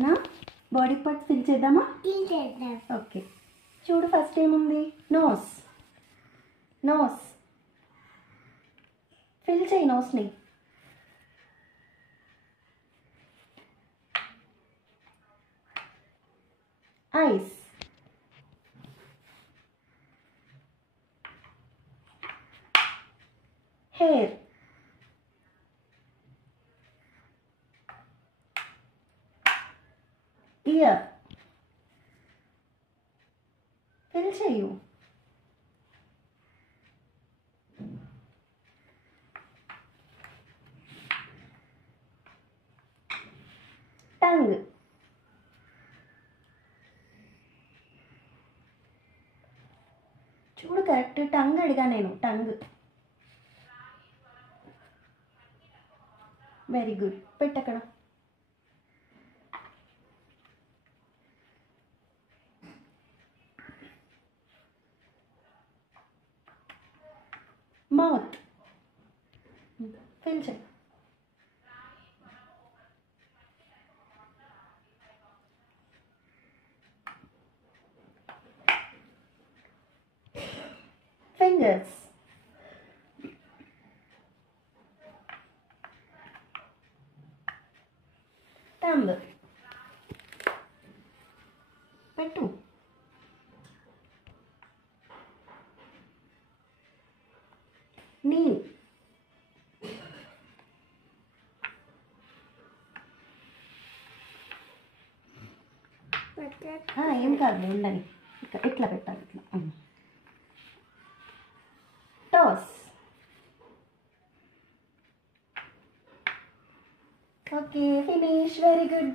నాన్న body part fill చేద్దామా? Okay, చూడు ఫస్ట్ ఏముంది? నోస్. నోస్ ఫిల్ చేయి, నోస్ని. ఐస్. హెయిర్. ఇయర్. ఫిల్ చేయు. టంగ్. చూడు కరెక్ట్ టంగ్ అడిగా నేను. టంగ్. వెరీ గుడ్, పెట్టక్కడ. మౌత్. ఫిల్ చేయి. ఫింగర్స్. థంబ్. పెట్టు. నీ. ఏం కాదు, ఉండని. ఇట్లా పెట్టాలి, ఇట్లా. Toes. Okay, finish. Very good.